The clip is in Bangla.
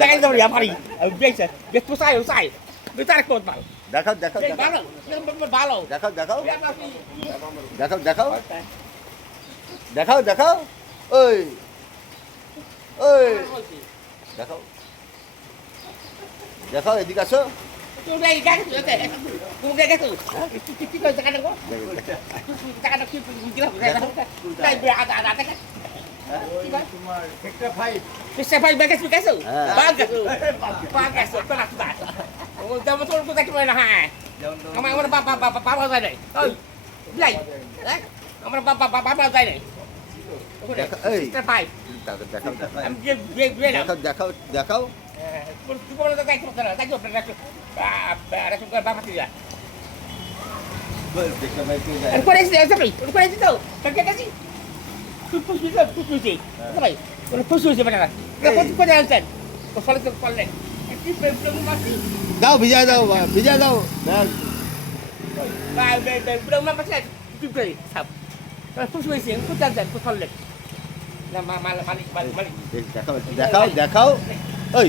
দেখাই দেবো আমারই বেশ বেশ পোষায় পোষায় বেতার কোট ভালো দেখাও দেখাও ভালো ভালো দেখাও দেখাও দেখাও দেখাও দেখাও দেখাও ওই ওই দেখাও দেখাও এদিকে আসো তুমি গেছো তুমি গেছো কি করে টাকাটা গো টাকাটা কি দিলাম তাই আদা আদা টাকা তোমার একটা ভাই Bisa pakai bagas bagas tu. Bagas tu. Bagas tu nak tak. Oh, dah betul tu tak kena ha. Kamu orang bapa saya ni. Oh. Belai. Eh? Kamu bapa saya ni. এই Kita five. দেখাও Am dia dia nak. দেখাও দেখাও দেখাও Kau kalau tak kau tak tak kau tak. Ada suka bapa dia. Kau dah siap siap. Kau dah tahu. Kakak kasih. Push. Apa? Kalau push macam mana? Kau jalan. Kau follow. Ini belum mati. দাও ভিজা দাও ভিজা দাও Belum mati. Itu kali. Sab. Kalau push macam kau jalan. Kau follow. Nah, balik. দেখাও দেখাও দেখাও ওই